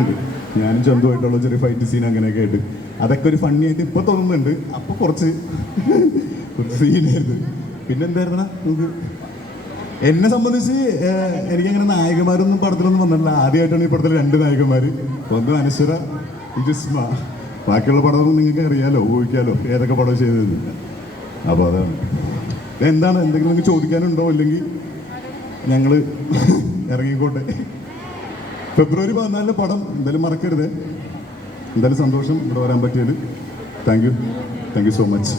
ഉണ്ട് ഞാനും ചന്തുമായിട്ടുള്ള ചെറിയ ഫൈറ്റ് സീൻ അങ്ങനെയൊക്കെ ആയിട്ട്. അതൊക്കെ ഒരു ഫണ്ണി ആയിട്ട് ഇപ്പൊ തോന്നുന്നുണ്ട്. അപ്പൊ കുറച്ച് സീനായിരുന്നു പിന്നെന്തായിരുന്ന നമുക്ക് എന്നെ സംബന്ധിച്ച് എനിക്ക് അങ്ങനെ നായകന്മാരൊന്നും പടത്തിലൊന്നും വന്നിട്ടില്ല. ആദ്യമായിട്ടാണ് ഈ പടത്തിൽ രണ്ട് നായകന്മാര്. ഒന്ന് അനശ്വര ജിസ്മ. ബാക്കിയുള്ള പടമൊന്നും നിങ്ങൾക്ക് അറിയാലോ ഊഹിക്കാലോ ഏതൊക്കെ പടം ചെയ്തത് അപ്പോൾ അതാണ്. എന്താണ് എന്തെങ്കിലും ചോദിക്കാനുണ്ടോ? ഇല്ലെങ്കിൽ ഞങ്ങൾ ഇറങ്ങിക്കോട്ടെ. ഫെബ്രുവരി പതിനാലിന് പടം എന്തായാലും മറക്കരുത്. എന്തായാലും സന്തോഷം ഇവിടെ വരാൻ പറ്റിയത് thank you thank you so much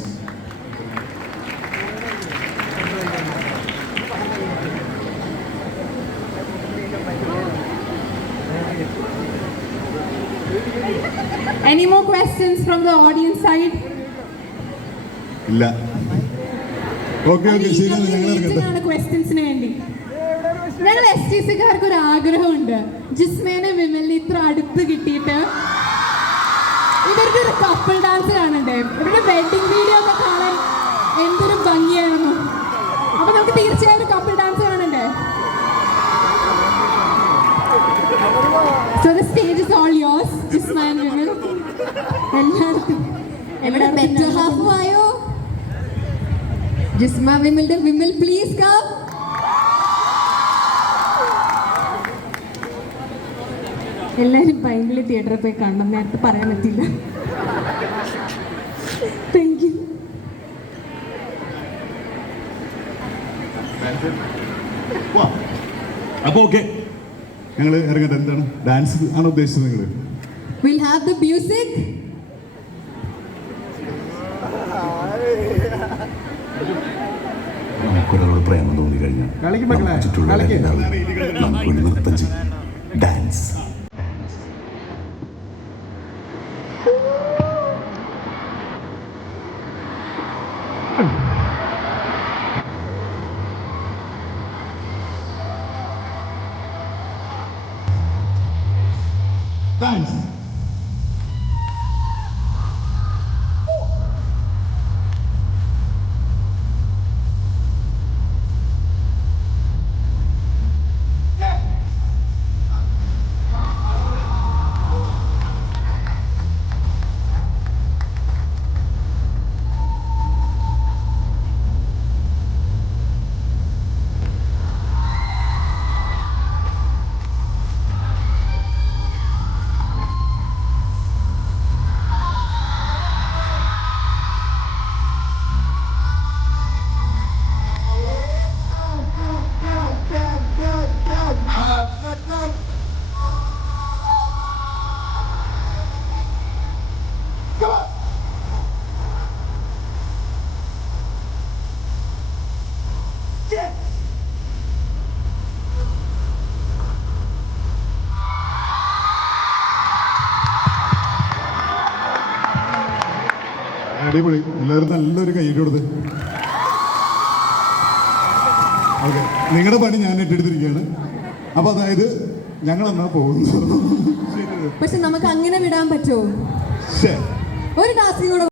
Any more questions from the audience side? ഇല്ല. ഓക്കെ ഓക്കെ ശരി ഞങ്ങൾ ക്വസ്റ്റ്യൻസിന് വേണ്ടി. ഞങ്ങൾ എസ് ടി സിക്കാർക്ക് ഒരു ആഗ്രഹമുണ്ട് ജിസ്മേനെ വിമലിന് ഇത്ര അടുത്ത് കിട്ടിയിട്ട്. ഇവർക്ക് ഒരു കപ്പിൾ ഡാൻസ് കാണണ്ടേ? ഇവരുടെ വെഡിങ് വീഡിയോ ഒക്കെ കാണാൻ എന്തൊരു ഭംഗിയായിരുന്നു. അപ്പൊ നമുക്ക് തീർച്ചയായും ഒരു കപ്പിൾ ഡാൻസ് കാണണ്ടേ? So the stage is all yours Jisman Vimal. എല്ലാവർക്കും എവിടെ ബെറ്റർ ഹാഫ് ആയോ? ജിസ്മ വിമലിന്റെ വിമൽ പ്ലീസ് കം എല്ലാവരും പൈങ്കിളി തിയേറ്ററിൽ പോയി കാണണം. നേരത്തെ പറയാൻ പറ്റില്ല താങ്ക് യു അപ്പോൾ ഓക്കെ ഞങ്ങൾ ഇറങ്ങട്ടെ. എന്താണ്? ഡാൻസ് ആണ് ഉദ്ദേശിച്ചത് നിങ്ങൾ വിൽ ഹാവ് ദ മ്യൂസിക് നമുക്കൊരാളോട് പ്രേമം തോന്നി കഴിഞ്ഞാൽ നമുക്ക് നൃത്തം ചെയ്യും. ഡാൻസ് ഡാൻസ് അടിപൊളി. എല്ലാവരും നല്ലൊരു കൈ കൊടുത്ത്. ഓക്കെ. നിങ്ങളുടെ പണി ഞാൻ ഏറ്റെടുത്തിരിക്കുകയാണ് അപ്പൊ അതായത് ഞങ്ങൾ എന്നാ പോകുന്നു പക്ഷെ നമുക്ക് അങ്ങനെ വിടാൻ പറ്റുമോ? ഒരു ക്ലാസ്സിൽ കൂടെ